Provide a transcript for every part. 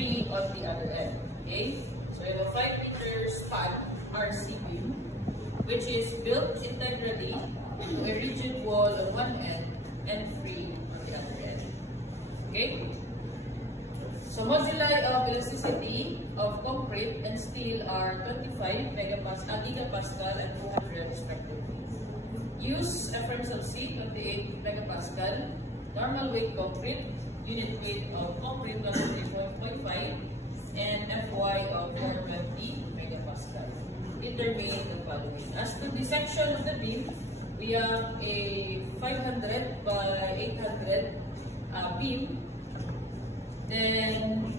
3 on the other end. Okay? So we have a 5 meter span RC beam, which is built integrally to a rigid wall on one end and 3 on the other end. Okay? So moduli of elasticity of concrete and steel are 25 gigapascal and 200 respectively. Use reference of C 28 megapascal, normal weight concrete, unit weight of concrete 1.5, and Fy of 420 megapascal. Determine the following. As to the section of the beam, we have a 500 by 800 beam. Then,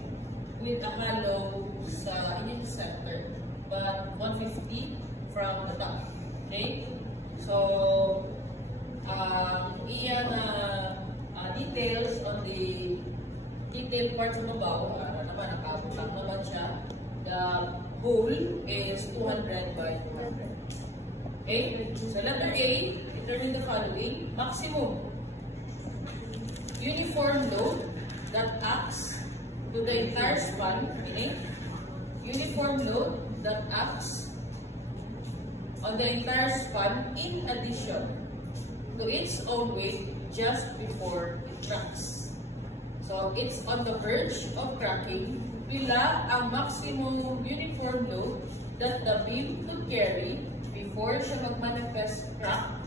with a hollow sa inyong center, but 150 from the top. Okay? So, iyan details on the detailed parts of the bow, naman, nakabot lang naman siya. The hole is 200 by 200. Okay? So, letter A, determine the following. Maximum uniform load that acts to the entire span, meaning uniform load that acts on the entire span in addition to its own weight just before it cracks. So it's on the verge of cracking. Pila ang maximum uniform load that the beam could carry before siya mag-manifest crack.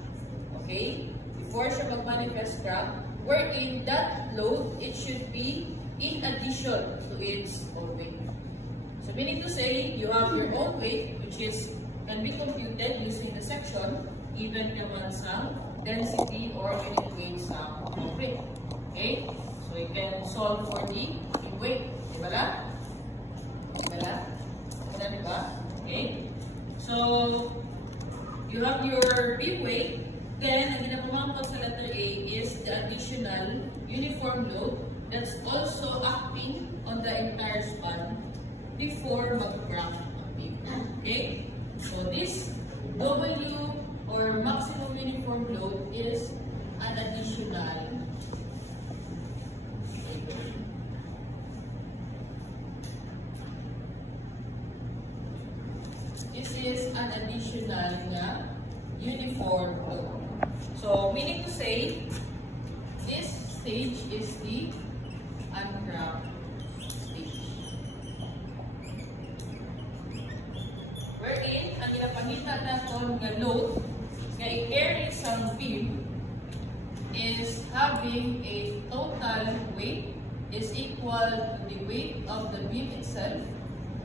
Okay? Before siya mag-manifest crack, wherein that load, it should be in addition to its own weight. So meaning to say, you have your own weight, which can be computed using the section, even naman sa density or unit weight sa concrete. Okay? So you can solve for the weight. Diba la? Diba la? Diba? Okay? So, you have your beam weight. Then, ang ginapamangkot sa letter A is the additional uniform load that's also acting on the entire span before mag-crack ang beam. Okay? So, this W or maximum uniform load is an additional uniform load. So, meaning to say, this stage is the uncracked stage. Wherein, ang ginapangita natin ng load na i-carry sa beam is having a total weight is equal to the weight of the beam itself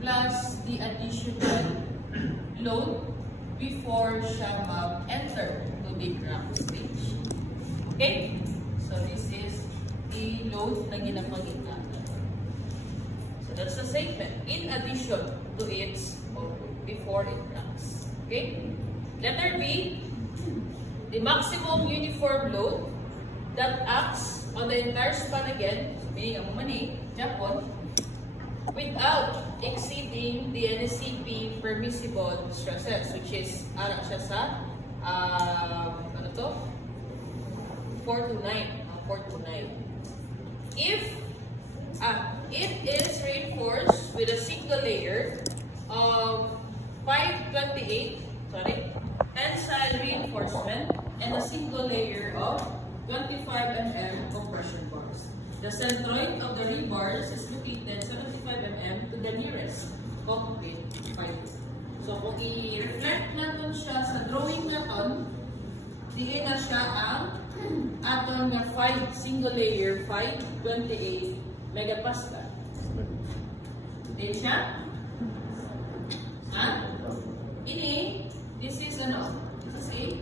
plus the additional load before siya mag-enter to the cracked stage. Okay? So, this is the load na ginapangita. So, that's the statement. In addition to its load before it cracks. Okay? Letter B, the maximum uniform load that acts on the entire span again, so meaning ang mani, Japan, without exceeding the NSCP permissible stresses, which is ara siya sa 4 to 9. If it is reinforced with a single layer of 528 tensile reinforcement and a single layer of 25 mm compression bars. The centroid of the rebars is located 75 mm to the nearest concrete fiber. So, kung i-reflect natin siya sa drawing natin, diin na siya ang aton na 5 single layer 528 megapascal. Diin siya? Ha? Ini, this is ano? This is a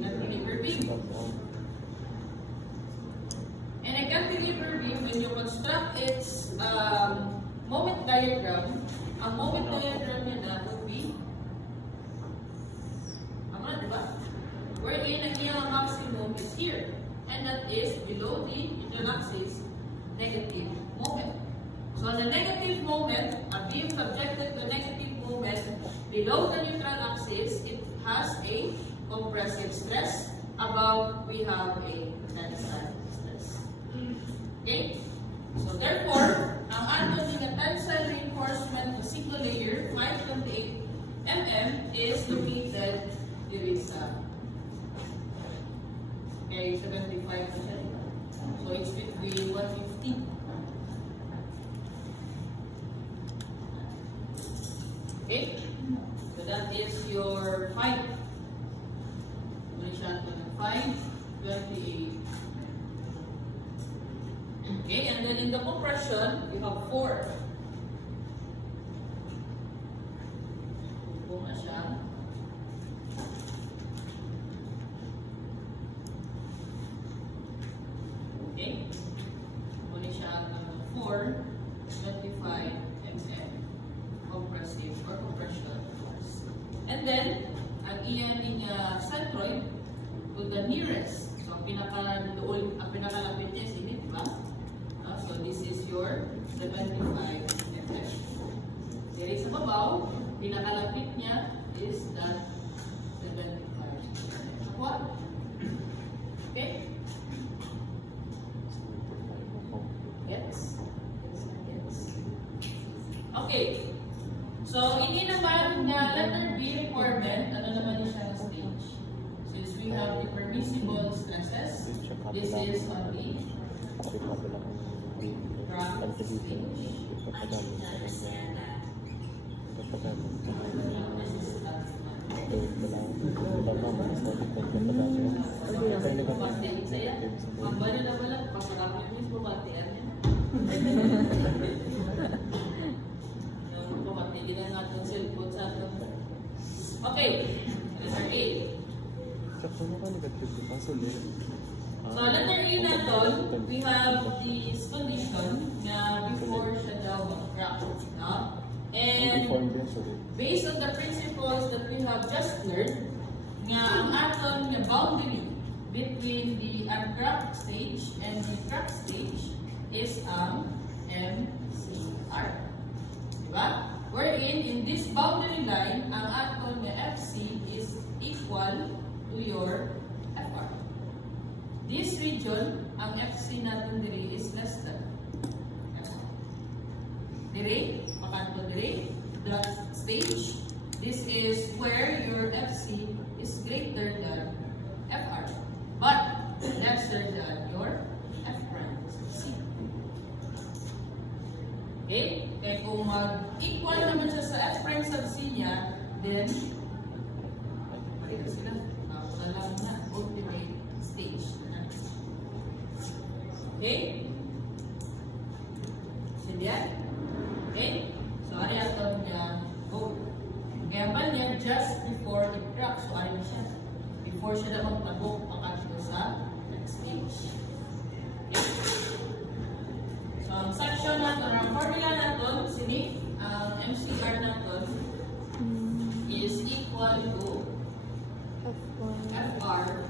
cantilever beam. And a cantilever beam, when you construct its moment diagram, ang moment diagram niya na would be diba? Wherein ang iyang maximum is here. And that is below the neutral axis negative moment. So on the negative moment, a beam subjected to a negative moment below the neutral axis, it has a compressive stress. Above, we have a tensile stress. Okay? So therefore, ang ato mm is located diri sa, okay, 75%. So it's between 150. Okay? So that is your 5. Malaysia 528. Okay, and then in the compression, we have 4. Buo na siya. Okay. Muna siya ang 4, 25 mm compressive or compression force. And then, ang iyaning centroid to the nearest. So, ang pinakalapit niya is ini, diba? So, this is your 75 mm. Diri sa babaw, pinakalapit niya is that 75 mm. What? Okay? Yes? Yes. Okay. So, hindi naman nga letter B requirement, ano naman yung siya na stage? Since we have the permissible stresses, this is on the craft stage. Okay, letter A. So, letter A natin, we have this condition na before siya daw mag-crack. No? And based on the principles that we have just learned, nga ang aton nga boundary between the uncracked stage and the cracked stage is ang MCR. Diba? Wherein, in this boundary line, ang aton nga FC is equal to your FR. This region, ang FC natin diri is less than FR. Diri, makanto diri, the stage, this is where your FC is greater than FR, but lesser than your F prime C. Okay? Kaya kung mag-equal naman siya sa F prime sub C niya, then sila, alam na, ultimate stage. Okay? Sindihan? Okay? So, ano yung ato niya? Go. Kaya ba niya just before it cracks? So, ano siya? Before siya na magtabok, makakito sa next stage. Okay? So, ang section natin, ang formula natin, sini, ang MCR natin is equal to FR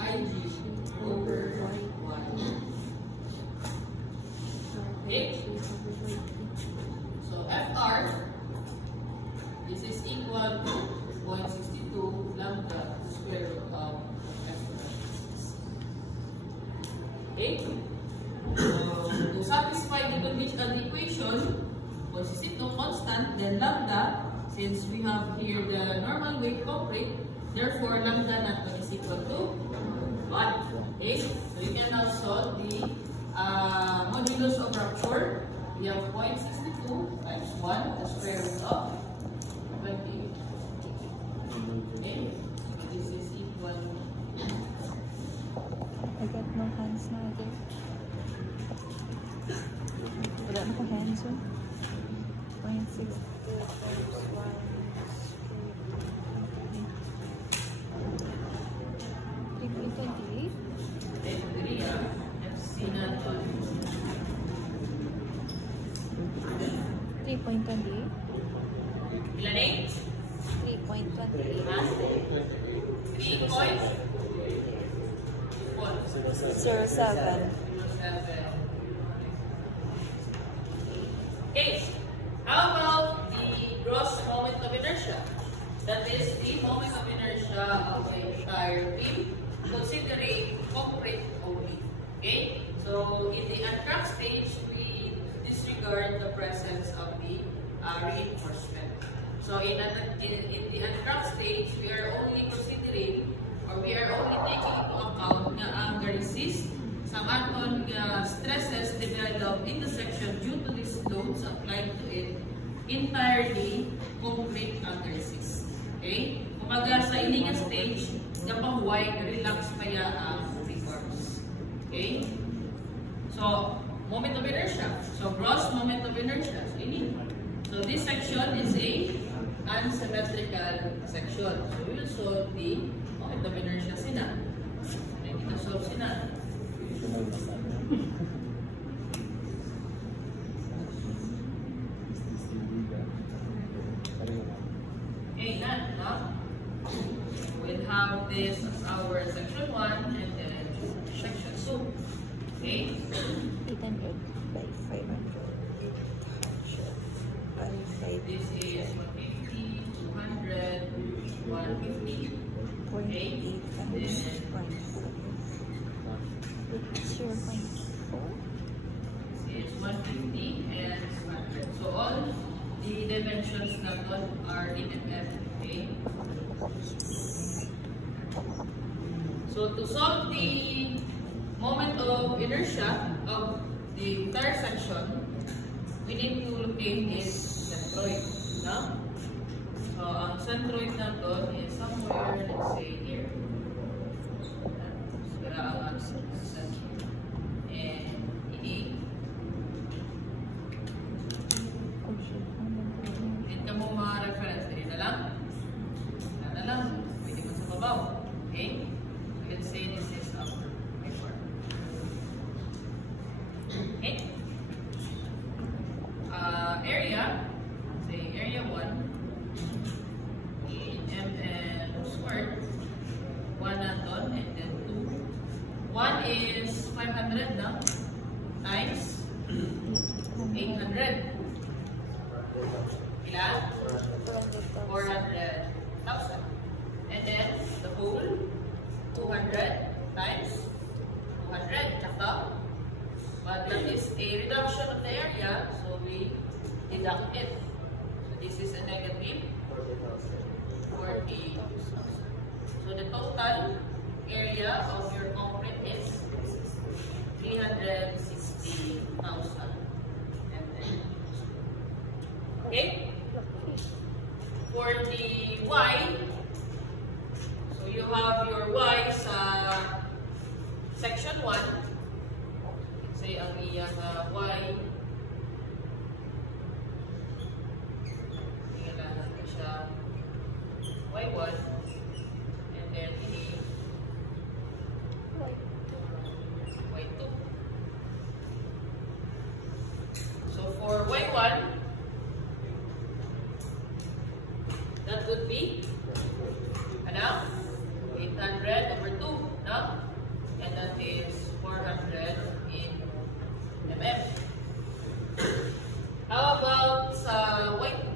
IG over Y. Okay? So, FR, this is equal to 0.62 lambda square root of FR. Okay? To satisfy the condition of the equation, 0.62 constant, then lambda, since we have here the normal wave concrete, therefore lambda natin is equal to 1. Okay? So you can now solve the modulus of rupture. We have 0.62 times 1, the square root of 28. Okay? This is equal to... I got no hands now again. Wala na ko hands on. 0.62 times 1. 3.28. FC natin. 3.28. Ilan eh? 3.28. Ha? 07. Okay. How about the gross moment of inertia? That is the moment of inertia of the entire beam, considering concrete only. Okay? So, in the uncracked stage, we disregard the presence of the reinforcement. So in the untrapped stage, we are only considering or we are only taking into account nga ang resist sa aton stresses developed in the section due to these loads applied to it entirely concrete under resist. Okay? Kumbaga sa ininga stage, napahuway, relax pa ya ang reforms. Okay? So, moment of inertia. So, gross moment of inertia. So, ini. So, this section is a unsymmetrical section. So, we will solve the moment of inertia sina. So, kita solve sina. Okay, na, no? We'll have this as our section 1 and then section 2. Okay? 800 by 500. This is 150, 200, 150. Okay? Then 0.4. This is 150 and 100. So all the dimensions natin are DMF. Okay? So to solve the moment of inertia of the entire section, we need to locate its centroid. No? So ang centroid natin is somewhere, let's say here. Sira ang centroid. And ini. And kamo mga reference. Dili na lang. Na lang. Pwede mo sa babaw. Okay? Let's say this is our paper. Okay? Area. Say area 1. In mm squared. 1 naton and then 2. 1 is 500 na. Times 800. Ilan? 400,000. And then the whole 200 times 200. Sakto? But that is a reduction of the area, so we deduct it. So this is a negative 40,000. So the total area of your concrete is 360,000. Okay? For the Y, so you have your Y sa section 1. Say ang iyang Y. Tingnan natin siya Y1. And then ini Y2. So for Y1, that would be ano? 800 over 2, no? And that is 400 in mm. How about sa Y2?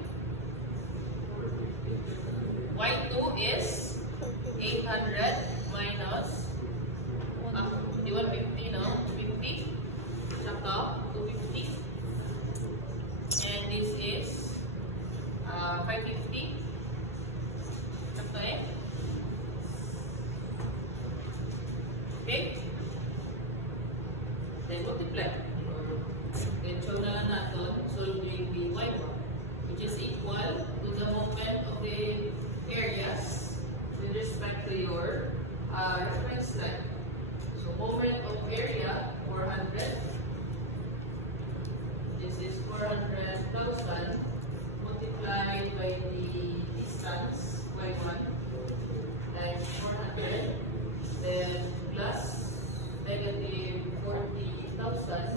Y2 is 800 minus di 150, no? 250. Sakto? 250. And this is 550. Sakto eh? Okay? Then multiply. Then show na lang natin solving the Y1, which is equal to the moment of the areas with respect to your reference line. So moment of area 400. This is 400,000 multiplied by the distance Y1 times 400. Then plus negative 40,000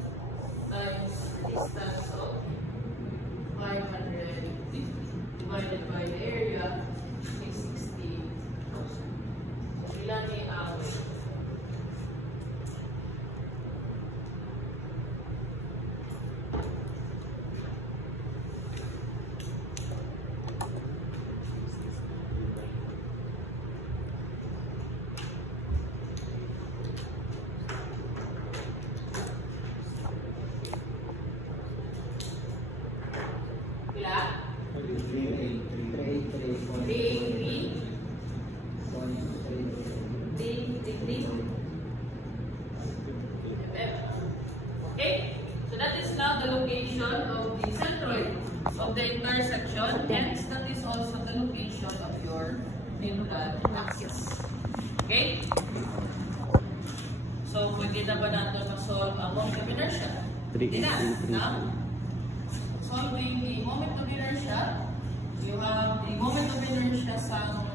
times distance of 550 divided by the area is 60,000. So ilan ni ang Pila? 383. of the centroid of the intersection. Hence, that is also the location of your midrod axis. Okay? So, pwede na ba natin ma-solve ang moment of inertia? Hindi na. Now, solving the moment of inertia, you have the moment of inertia sa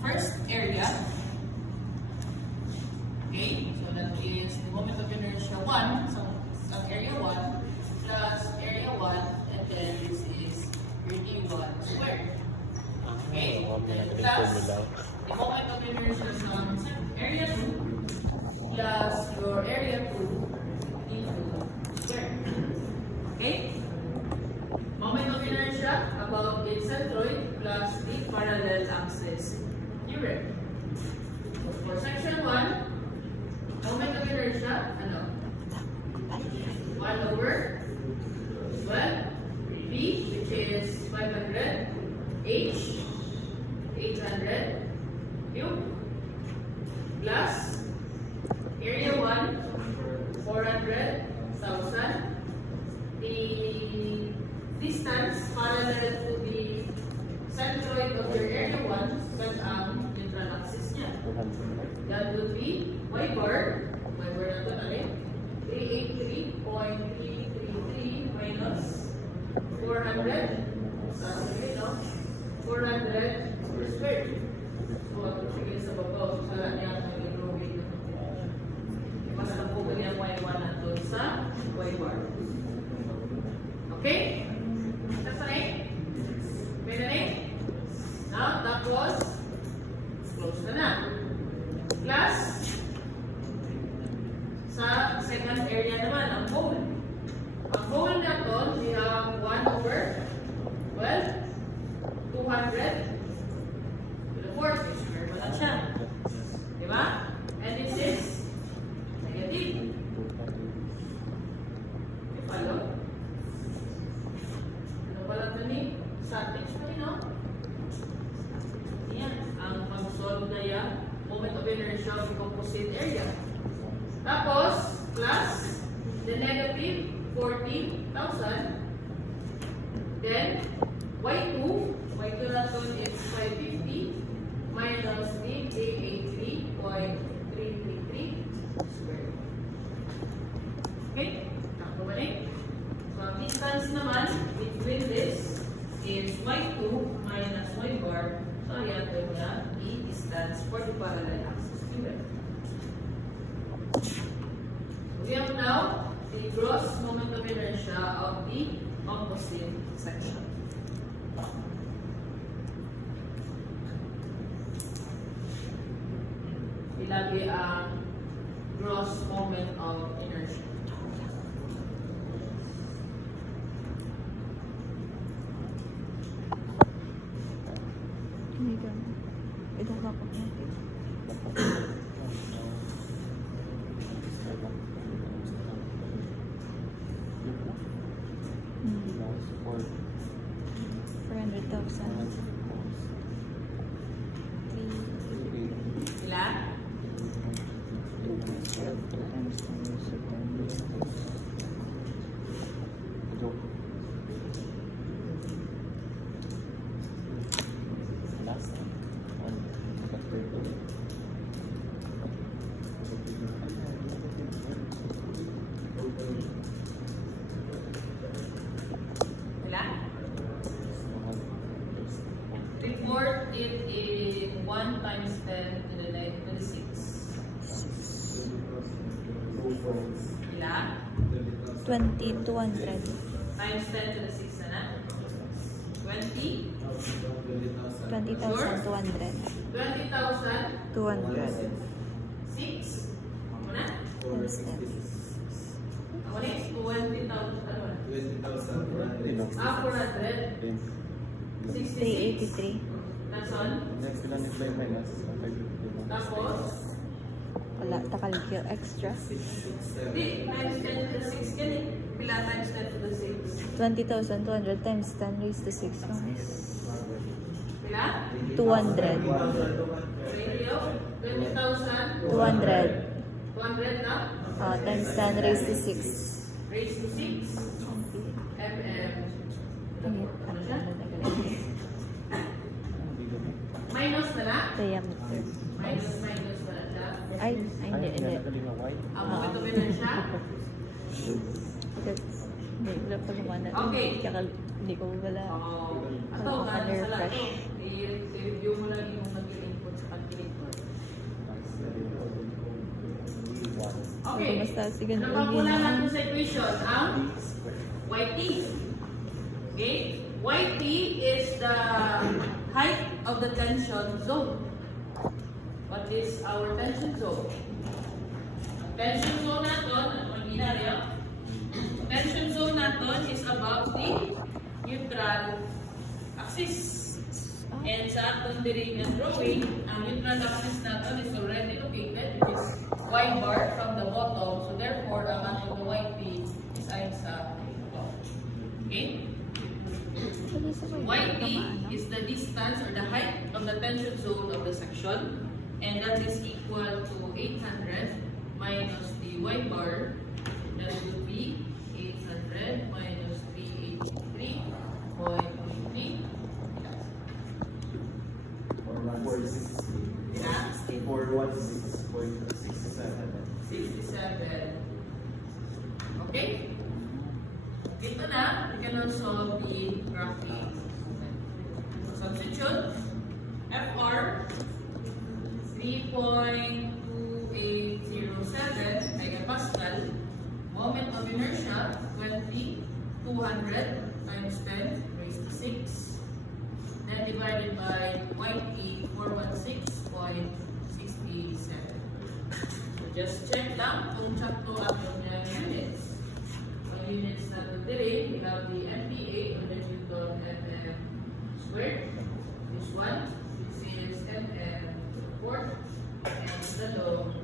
first area. Okay, so that is the moment of inertia 1, so area 1 plus area 1, and then this is your d1 squared. Okay, then plus the moment of inertia sa area 2 plus your area 2 d2 squared. Okay, moment of inertia about the centroid plus the parallel axis theorem. For section 1, moment of inertia, ano? 1 over 12 V, which is 500, H, 800, cube, plus area 1, 400,000. The distance parallel to the centroid of your area 1, but ang neutral axis niya. That would be y bar na ito na rin, 383.333 minus 400, 400 squared. So, sige sa babaw, sa niya ang i-drawing. Masalapog niya y1 natin sa y bar. Okay? That's right. Made it? Now, that was close na na. Plus, sa second area naman, ang hole. Ang hole na to, we have 1 over 12, 200 to the 4th, which square mo lang siya. Diba? And this is negative. You follow? Ano pala ito ni? Statics mo yun, no? Yan. Ang mag-solve na yan, moment of inertia of the composite area. Tapos, plus the negative 40,000. Then, y2 na ito is 550 minus the 883.333 squared. Okay? Takbo ba rin? So, ang distance naman between this is y2 minus y bar. So, yan ito na i-distance for the parallel axis given. We have now the gross moment of inertia of the opposite section. Ilagay ang gross moment of inertia. Ito ba po natin? Report it in 1 times 10 to the 6. Ilan? 20,200. Times 10 to the 6 na? 20? 20,200. 20,000? 200. 6? Ako na? Times 10. Ako na is 20,000. Ano na? 20,000. 400. 383. Nason? Next lang is by minus. Tapos? Wala, takaligyo. Extra. Hindi, times 10 to the 6 yan eh. Pila times 10 to the 6? 20,200 times 10 raised to 6. Pila? 200. Radio? 20,000? 200. 200 na? Times 10 raised to 6. Raised to 6. Minus na na? Diameter. Minus na siya. Ay, hindi. Ang moment of inertia? Hindi, wala pa naman natin. Okay. Kaya hindi ko wala. Ato, galing sa lato. I-review mo lang yung nag-input sa calculator. Okay. Basta, sige na. Napapula natin sa equation ang YT. Okay? YT is the height of the tension zone. What is our tension zone? Ang tension zone natin, ano ang ginaryo? Tension zone natin is above the neutral axis. And sa ating diri nga drawing, ang neutral axis natin is already located, which is Y bar from the bottom. So therefore, ang ating YT is ayon sa ito. Okay? YT is the distance or the height of the tension zone of the section, and that is equal to 800 minus the Y bar. That would be 800 minus 383.3. 67. Okay? Ito na, we can also solve the graphing. Substitute FR 3.2807 megapascal. Moment of inertia 200 times 10 raised to 6. Then divided by YT 416.67. So just check lang kung sakto ang yung units. Ang units na today, we have the MPa on the Newton mm squared. This one, this is mm to the fourth, and the low.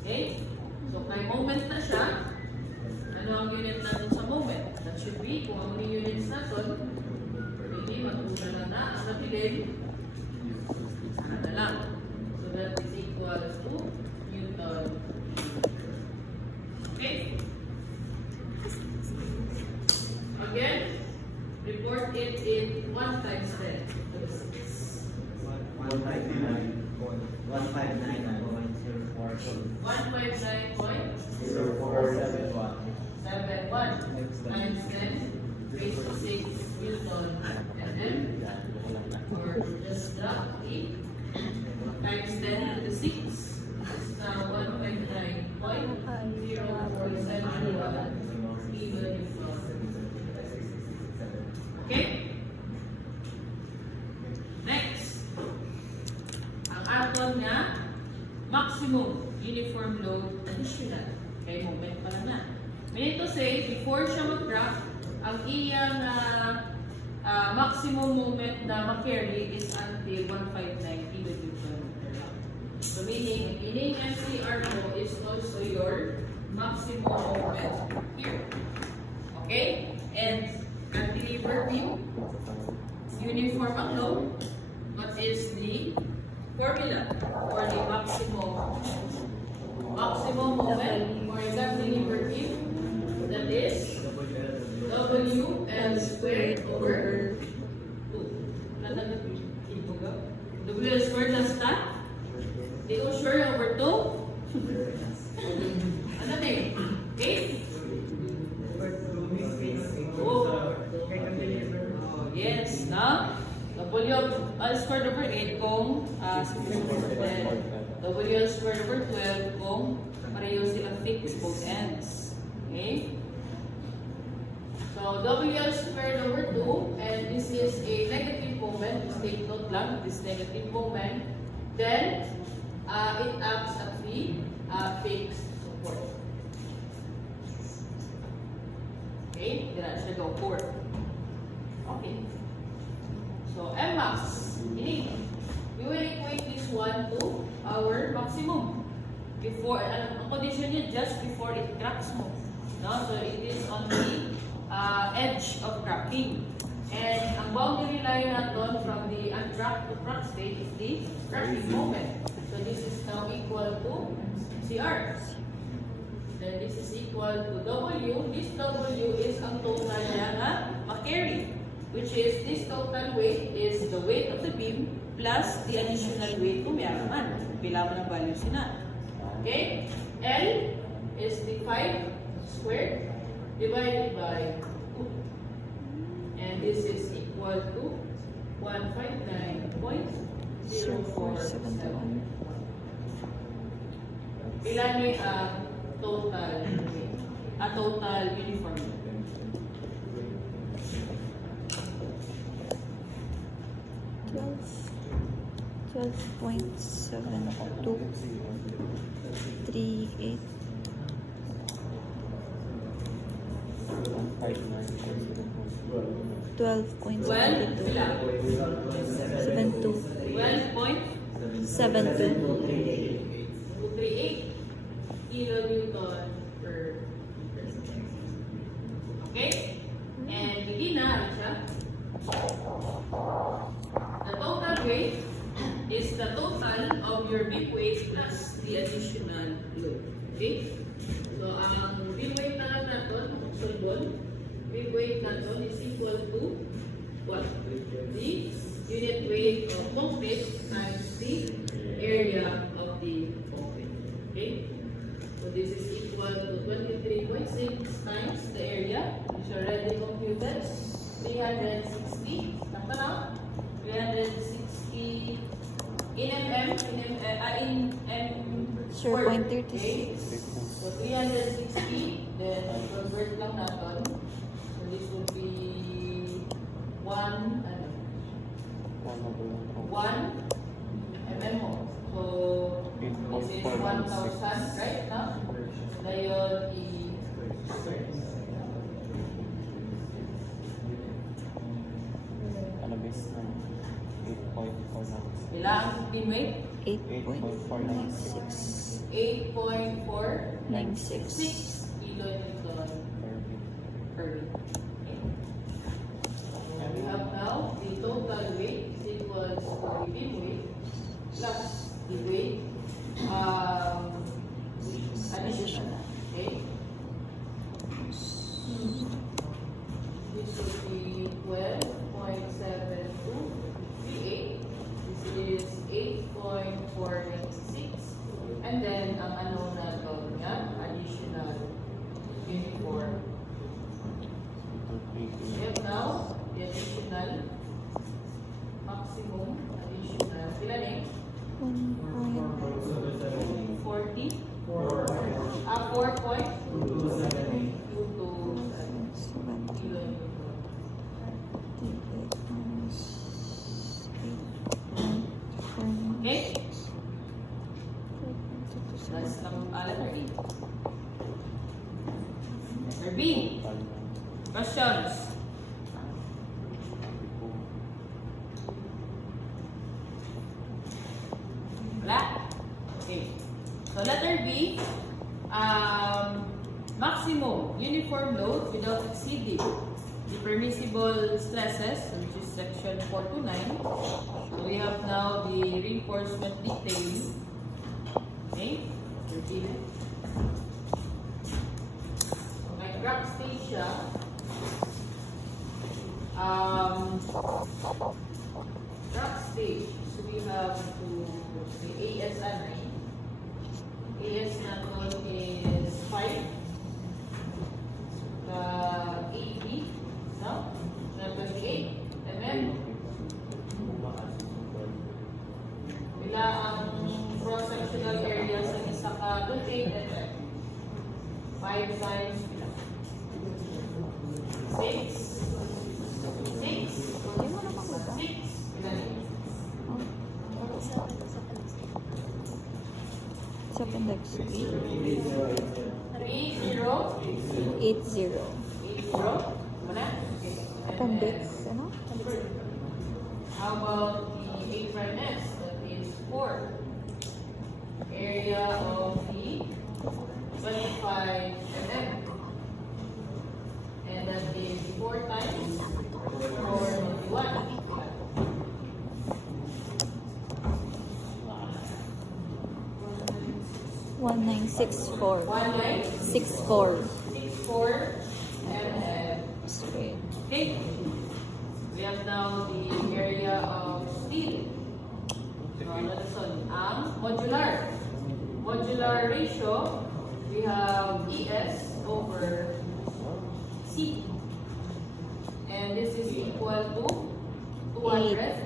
Okay? So may moment na siya. Ano ang unit natin sa moment? That should be, kung ang units natin, hindi matulad na ang nabilig, sana na lang. So that is equals to Newton. Okay? Again, report it in 1 times 10 to the 6. 159.0471 times 10 raised to 6 Newton, and then or just drop 8 times 10 to the 6 is now 159.0471 kilonewton. Okay? Next, ang aton nga maximum uniform load additional. Okay, moment pa lang na. Meaning to say, before siya mag-graph, ang iyang maximum moment na ma-carry is until 159 kilonewton per lap. So meaning, ining MCR mo is also your maximum moment here. Okay? And cantilever beam, uniform ang load. What is the formula for the maximum moment for a cantilever beam? That is WL squared over 2. WL squared last time? Di ko sure over 2? Ano na eh? 8? Oh. Yes, na? WL squared over 8 kung WL squared over 12 kung pareho silang fixed both ends. Okay? So, WL squared over 2, and this is a negative moment. Just take note lang, this negative moment. Then, it acts at the fixed support. Okay? Dira siya go 4. Okay. So, Mmax. We will equate this one to our maximum. Before, ang condition niya just before it cracks mo. No? So, it is on the edge of cracking. And ang boundary line natin from the uncracked to cracked state is the cracking moment. So, this is now equal to CR. then this is equal to W. This W is ang total niya na ma-carry, which is this total weight is the weight of the beam plus the additional weight kung meron man. Pila mo ng values na. Okay? L is the 5 squared divided by 2. And this is equal to 159.0471. Ilan may total weight? Total uniform. 12.7238. 12.72 kilonewton per meter. Okay? And begin na siya. The total weight is the total of your beam weight plus the additional load. Okay? So, ang beam weight na lang natin, solvon, beam weight natin is equal to what? The unit weight of concrete times the area of the concrete. Okay? So, this is equal to 23.6 times the area, which already computed. 360. Tama na? 360 in mm, in square. 0.36. So 360, then convert lang natin. So this would be 1 mm mo. So this is 1,000, right? Now, ngayon ilang beam weight? 8.496. 8.496 kilonewton per meter. Okay. And we have now the total weight is equals to the beam weight plus the weight additional. Okay. This would be 12.7238. This is 8.496. And then, ang ano na ito niya, additional uniform. And now, the additional, maximum additional, ilan eh? 40? 4.227 okay? That's lang letter A. Letter B. Questions? Wala? Okay. So letter B, maximum uniform load without exceeding the permissible stresses, which is section 429. So we have now the reinforcement detail. Okay? So may crack stage siya. Crack stage. So we have to the AS na. AS natin is 5. The AB, no? 28. And then, bila ang cross-sectional area sa isa ka 28 mm. 5 times 6. Sa appendix 3. 30. 80. Mana? Okay. Appendix, ano? How about the A prime S? That is 4. Area of the 25 mm. And that is 4 times 421. 1964. 1964 64. mm. Straight. Okay. We have now the area of steel. So, ano na son? Ang modular. Modular ratio, we have ES over C. And this is equal to 200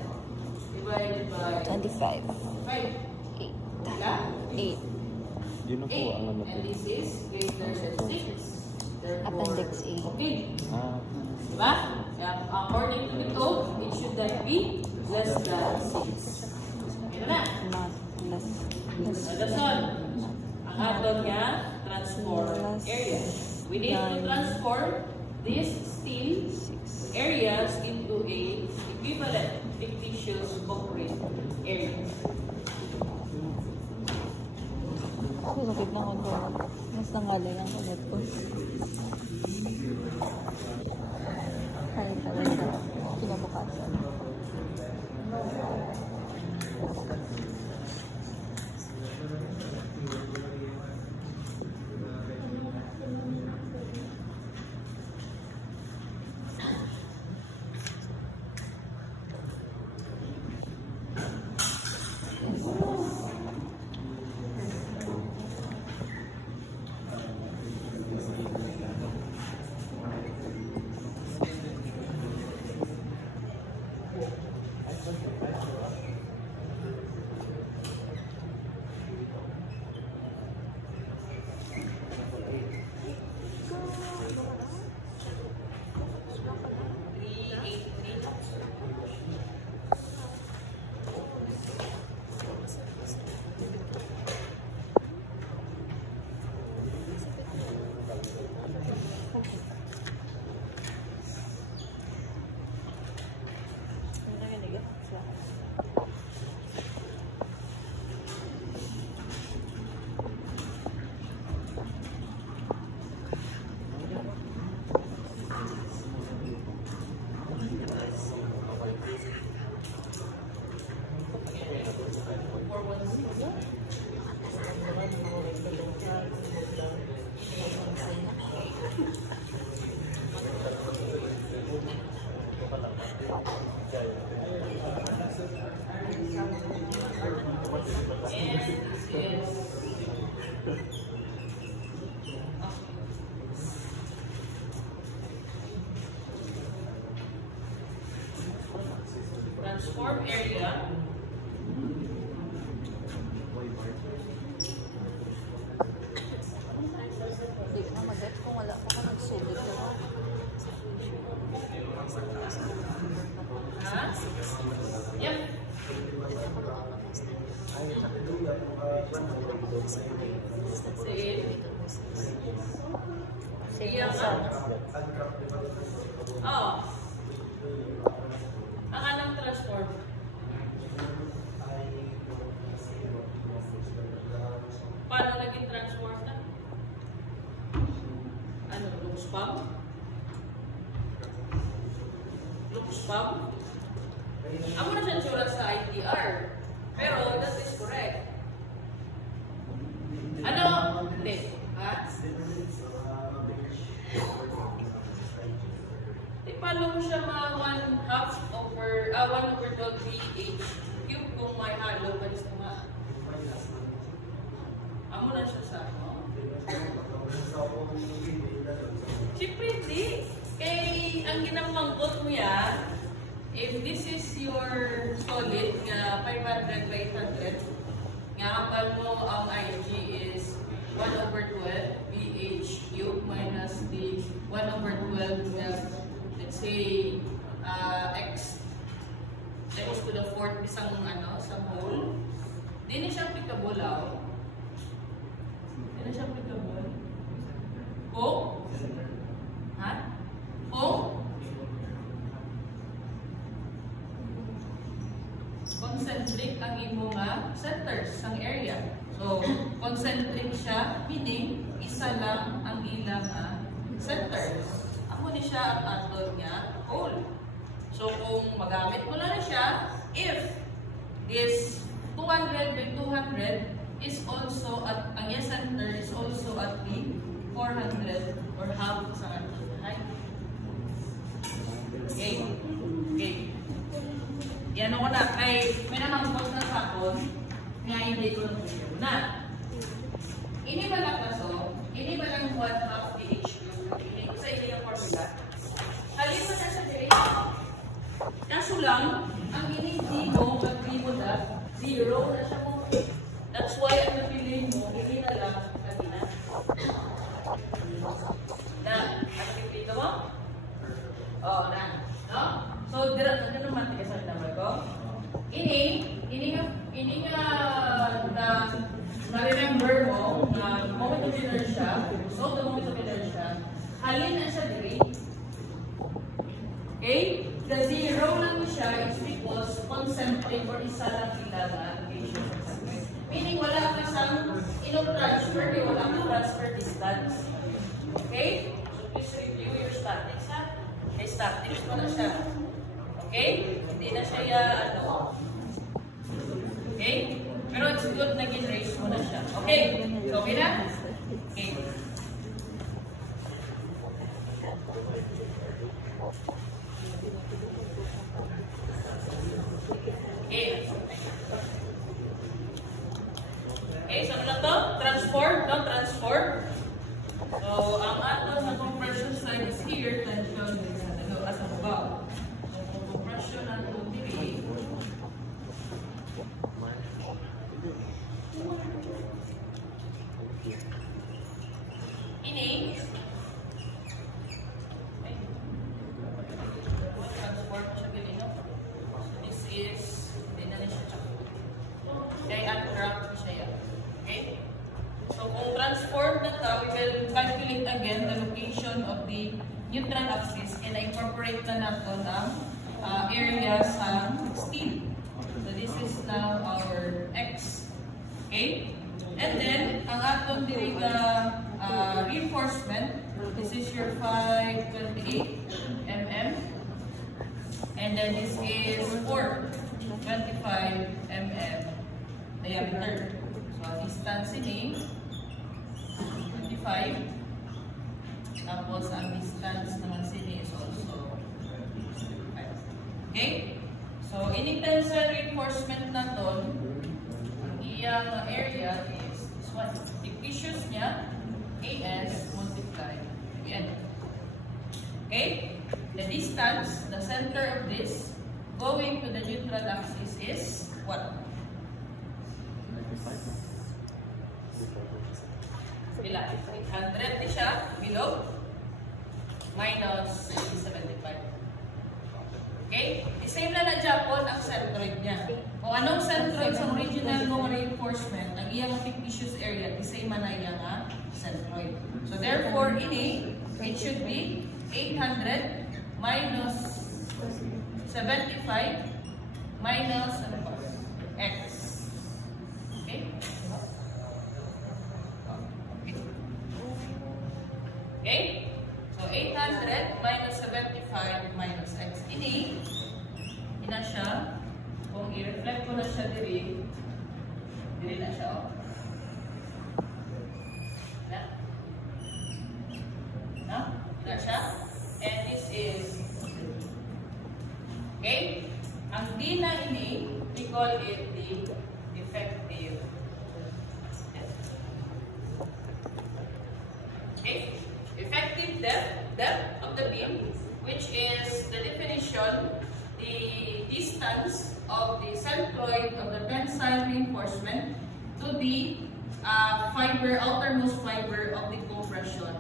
divided by 25. 5. 8. Yeah? 8. Yun ang 8. ang ano And this is greater than 6. Therefore, Appendix A. okay. Ah, Diba? Yeah. According to the code, it should not be less than 6. Ito na. Not less. Adason, ang aton nga transform area. We need to transform these steel areas into a equivalent fictitious concrete area. Lupit na ako. Mas nangali lang ulit ko. Ay, talaga. Kinabukasan. Transform area. Hindi ko na mag-get kung wala ko ka nagsulit ko. Ha? Yep. Sige. Sige ka. Oo. Ang anong transform? Paano naging transform na? Ano? Looks pump? Looks pump? Ako na siya tsura sa ITR. Pero that is correct. Ano? Hindi. Ha? Paano mo siya ma-1/2 over 1/12 BH cube kung may halo ba sa mga amo na siya sa ano? Siyempre hindi. Kaya ang ginamangkot mo yan, if this is your solid nga 500 by 800, nga kapal mo ang IG is 1/12 BH cube minus the 1/12 let's say x times to the 4th isang ano, isang whole. Di na siya applicable out. Di na siya applicable. Kung? Ha? Kung? Concentric ang imo nga centers ang area. So, concentric siya, meaning isa lang ang ilang centers. Ako ni siya ang aton nga whole. So, kung magamit mo na siya, if this 200 by 200 is also at, ang iya center is also at the 400 or half sa ating height. Okay. Okay. Yan ako na. Kay, may namangkos na sa akon. Nga hindi ko lang na. Ini ba lang kaso? Ini ba lang 1/2 pH? Ini ko sa ini yung formula. Halin mo na sa direct. Kaso lang, ang ini mo, pag di mo na, 0 na siya mo. That's why ang napili mo, ini na lang kanina. Na, ang pipili mo? Oo, na. No? So, direct na naman tigasan naman ko. Ini nga na-remember mo na moment of inertia, so the moment of inertia, halin na siya diri. Okay? The 0 lang siya is because concentric or isa lang kilala location sa center. Meaning wala ka sang transfer, wala ka transfer distance. Okay? So please review your statics ha. Okay, statics mo na siya. Okay? Hindi na siya okay? Pero it's good na gin-raise mo na siya. Okay? So, okay na? Okay. Okay, so ano na to? Transform, no? Transform. So, ang ato sa compression side is here, tension is as above. So, compression natin diri. Ini transform siya dili, no? So, this is siya. Okay, at graph siya. Okay? So, kung transform na to, we will calculate again the location of the neutral axis and incorporate na nato ng area sa steel. So, this is now our X. Okay? And then, ang atong diri reinforcement, this is your 528 mm. And then this is 425 mm diameter. So, ang distance ini 25. Tapos, ang distance naman sini is also 25. Okay? So, ini tensile reinforcement na to, ang iyang area is this one. Fictitious niya, AS multiplied N. Okay? The distance, the center of this, going to the neutral axis is what? Bila? 800 di siya, below, minus 75. Okay? Same na na-Japon ang centroid niya. Kung anong centroid sa original mong reinforcement, ang iyang fictitious area, the same man na iyang centroid. So therefore, ini, it should be 800 minus 75 minus X. Okay? Okay? So 800 minus 75 minus X. Ini, ina siya. Kung i-reflect ko na siya diri na siya. Oh. Na siya. And this is, okay? Ang D na ini, we call it the effective depth. Okay? Effective depth of the beam, which is the definition, the distance of the centroid of the tensile reinforcement to the outermost fiber of the compression.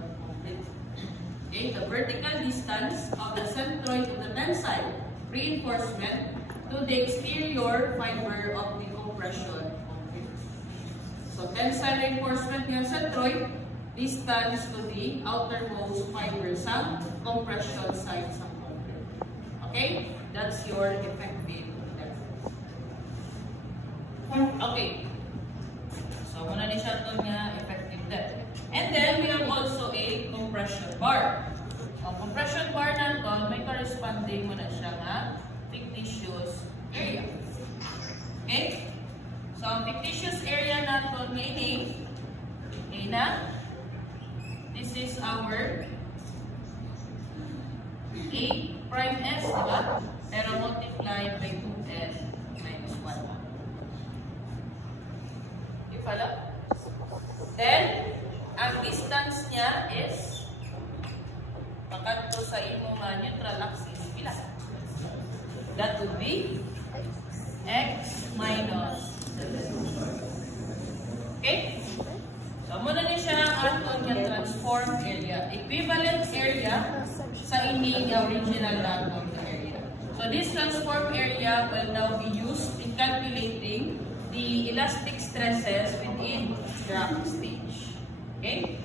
Okay, the vertical distance of the centroid of the tensile reinforcement to the exterior fiber of the compression. So tensile reinforcement ng centroid, distance to the outermost fiber sa compression side sa concrete. Okay? That's your effective depth. Okay. So, muna ni siya ito niya effective depth. And then, we have also a compression bar. Ang compression bar na ito, may corresponding mo na siya nga fictitious area. Okay? So, ang fictitious area na ito Okay na? This is our A prime S, diba? Pero multiplied by 2n minus 1. You follow? Then, ang distance niya is makadto sa imong neutral axis pila? That would be x minus 7. Okay? So, muna ni siya ang aton yung transform area. Equivalent area sa ining original lang of the area. So, this transform area will now be used in calculating the elastic stresses within drop stage. Okay?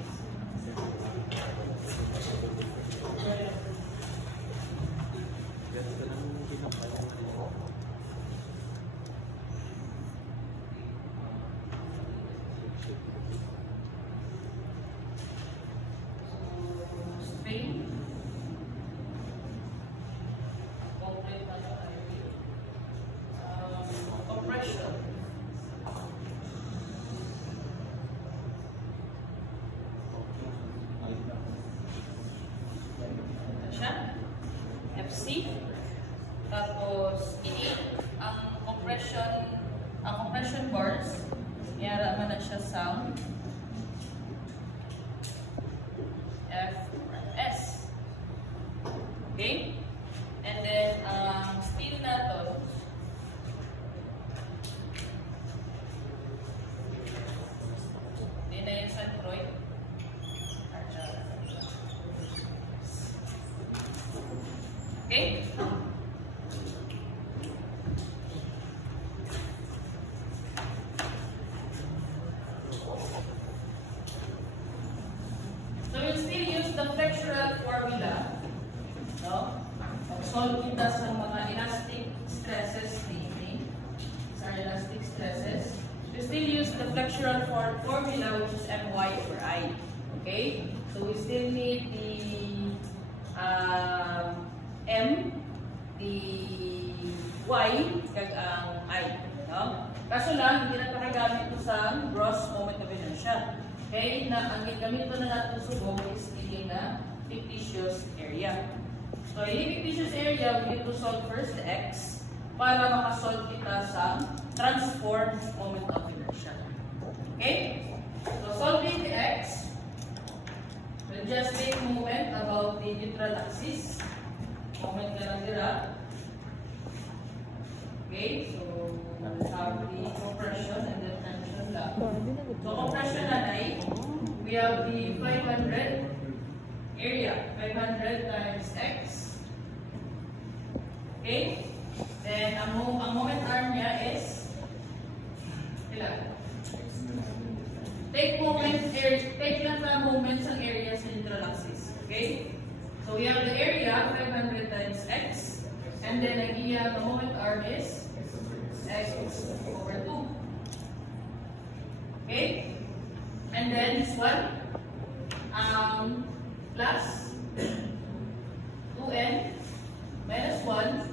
Strain. Compression. Siya. FC. Tapos, ini ang compression bars. Yara man na siya sa Fs. Okay? And then, steel natin. Hindi na yung Santroid. Okay? So we'll still use the flexural formula. No? Solve kita sa mga elastic stresses ni sa elastic stresses. We still use the flexural formula, which is My over I. Okay? So we still need the M, the Y, kag ang I. No? Kaso lang, hindi na nakagamit ito sa gross moment of inertia. Okay? Ang gamito na natin subong is hindi na fictitious area. So, in fictitious area, we need to solve first the X para makasolve kita sa transform moment of inertia. Okay? So, solving the X, we'll just take a moment about the neutral axis. Moment ka lang dira. Okay, so we have the compression and then tension lang. So compression nanay, we have the 500 area, 500 times X. Okay, then ang moment arm niya is ilan? Take lang sa moments ang area sa neutral axis. Okay? So we have the area 500 times X, and then ang iya the moment arm is X over 2. Okay? And then this one plus 2n minus 1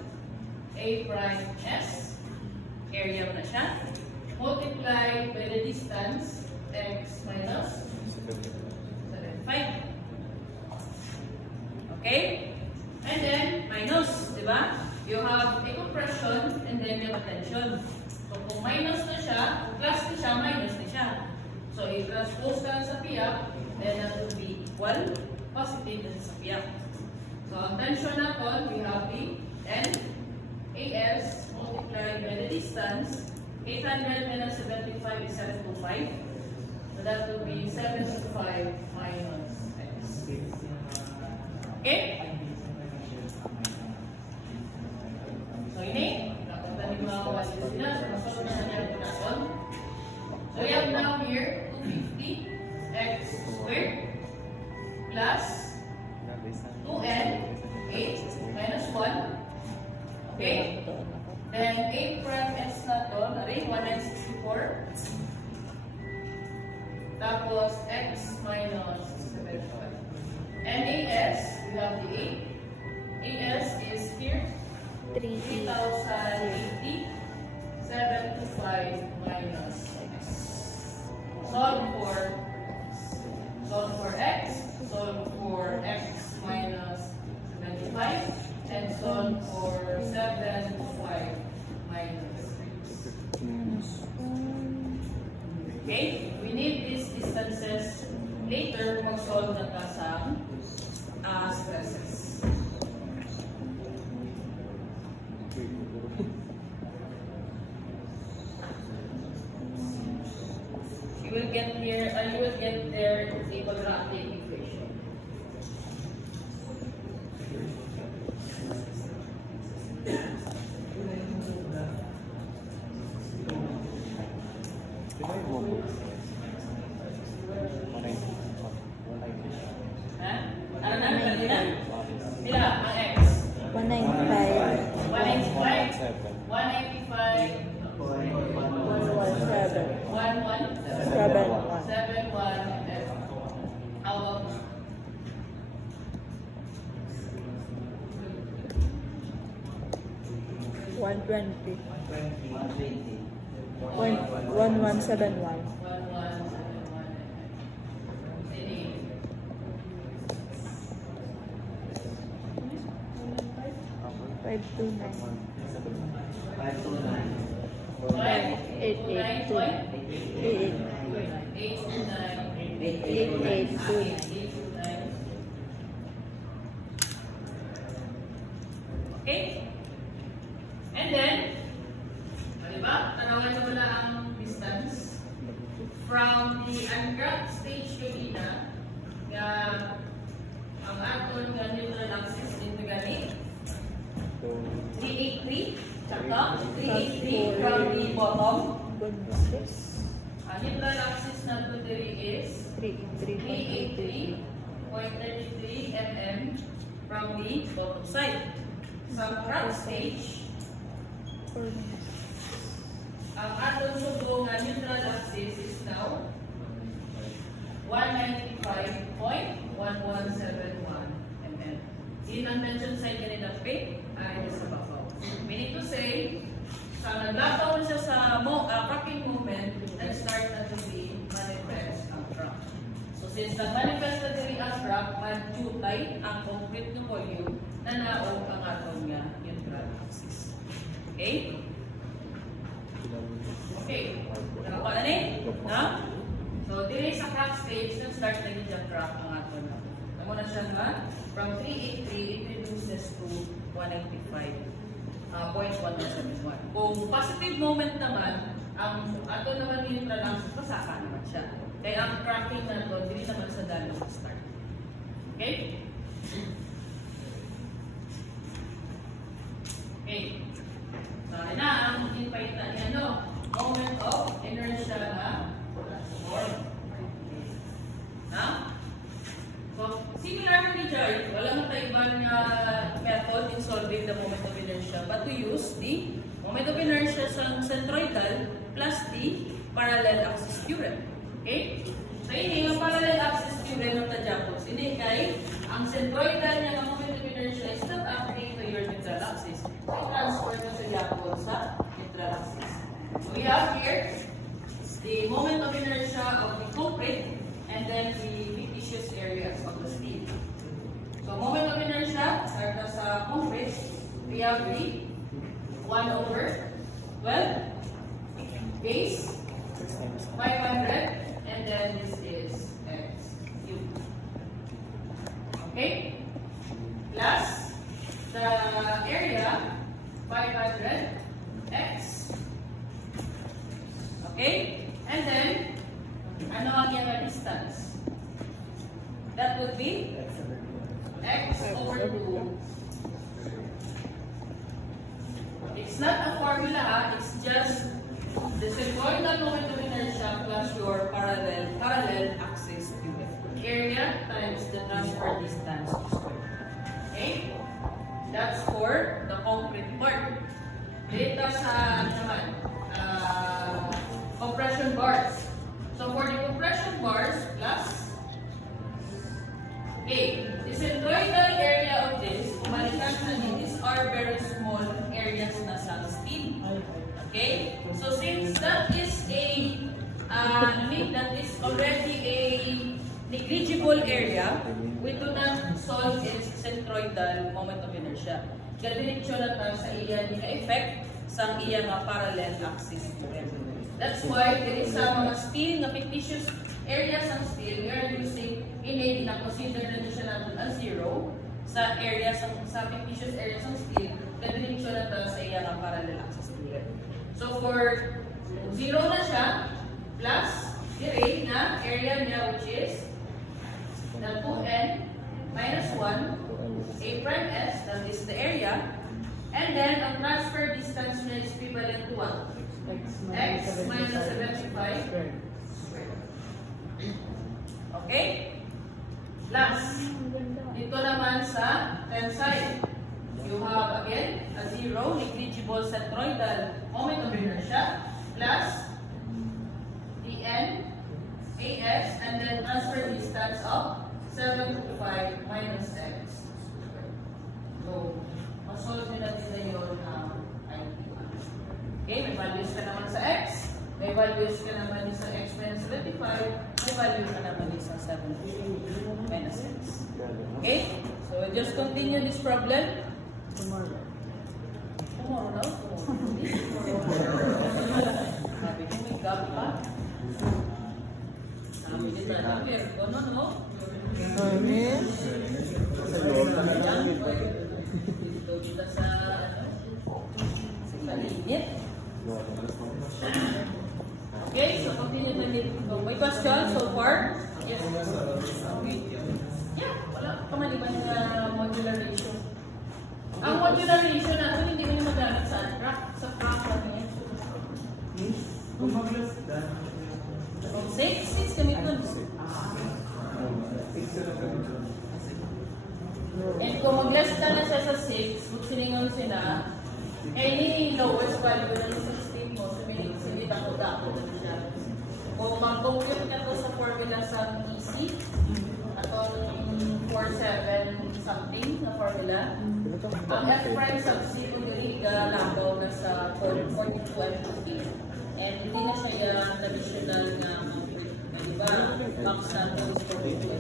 A prime S, area mo na siya, multiply by the distance X minus 75. Okay? And then, minus, di ba? You have a compression and then you have a tension. So, kung minus na siya, kung plus na siya, minus na siya. So, i-transpose ka sa piyak, then that will be equal, positive na sa piyak. So, ang tension natin, we have the N, AS, multiplied by the distance, 800 minus 75 is 725. So, that will be 725 minus X. Okay? So, ini, napunta ni mga kawasin sila. So, masunod na niya po natin. So, we have now here 250 x squared plus 2n 8 minus 1. Okay? Then, A prime S na to, nari, 164. Tapos, x minus 75. NAS, we have the 8. AS is here. 3,080. 725 minus X. Solve for you will get their quadratic equation. Ano na? Kanina? Nila, ang x. 195. 185. 185. 117. 1171. 71. How about 120. 1171. 1171? 529. Okay? And then, diba? Tanawan mo na ang distance from the ungrabbed stage kanina nga ang aton nga neutral axis dito gani 383 sakto 383 from the bottom. Ang neutral axis nato diri is 383.33 mm from the bottom side. Sa front stage, ang aton subo nga neutral axis is now 195.1171 mm. Din ang tension side kanina pit ay sa babaw. Meaning to say, sa naglataw siya sa cracking movement, nag-start na to be manifest ang crack. So since nag-manifest na diri ang crack, mag-jutay ang concrete na volume na naog ang aton nga neutral axis. Okay? Okay. Nakakuha na ni? No? So, dili sa crack stage, nag-start na yung crack ang aton na. Tamo na siya nga, from 383, it reduces to 195.1171. Kung positive moment naman, ang aton naman yung neutral axis, pasaka naman siya. Kaya ang cracking na ito, dili naman sa dalo mag-start. Okay? Okay. So, na ang ipahita niya, no? Moment of inertia na form. Now, so, similar ni Jai, walang ibang method in solving the moment of inertia, but to use the moment of inertia sa centroidal plus the parallel axis theorem. Okay? So, ini ang parallel axis theorem ng Tajapos. Ini kay, ang centroidal niya ng moment of inertia is not acting to your neutral axis. So, i-transfer na sa Japon sa neutral axis. So, we have here the moment of inertia of the concrete and then the fictitious areas of the steel. So, moment of inertia, start na sa concrete, we have the 1/12 base 500 and then this is x cubed. Okay? Plus the area 500 x. Okay? And then ano ang yung distance? That would be x over 2. It's not a formula, it's just the centroidal moment of inertia plus your parallel axis theorem. Area times the transfer distance squared. Okay? That's for the concrete part. Dito sa naman, compression bars. So for the compression bars plus, okay, the centroidal area of this, kumalikan na these are very small areas na sa steel. Okay? So since that is already a negligible area, we do not solve its centroidal moment of inertia. Gadiretso na tayo sa iya ni effect sa iya nga parallel axis theorem. That's why there is sa mga steel na fictitious areas ng steel, we are using innate na consider na siya natin as zero sa areas sa fictitious areas ng steel. Gadiretso na tayo sa iya nga parallel axis theorem. So for zero na siya, plus Dire na area niya which is the 2n minus 1 a prime s, that is the area, and then ang transfer distance niya is equivalent to what? X minus 75 squared. Okay? Last, dito naman sa tensile, you have again a 0, negligible centroidal moment of inertia, plus dn as, and then transfer distance of 75 minus x. So, masolve nyo natin na yun IT. Okay, may values ka naman sa x, may values ka naman sa x minus 75, may value ka naman sa 75 minus x. Okay, so just continue this problem. Tomorrow now? Sabi ko, may gap pa. Sabi din natin, pero kono, no? Dito kita sa, sa paligid. Okay, so continue na dito. May question so far? Yes. Yeah, wala pa maliban yung modular ratio. Ang modular ratio natin hindi mo magamit sa track. Sa track lang yan. Kung 6 kami dun. And kung mag-less na siya sa 6, kung siningon sila, any lowest value na ng 16 mo, hindi dako-dako na siya. Kung mag-compute ka to sa formula sa easy, atong 47 something na formula, ang F prime sub 0 yung labaw na sa 42 and 15. And hindi na siya yung traditional na, diba, max na 42.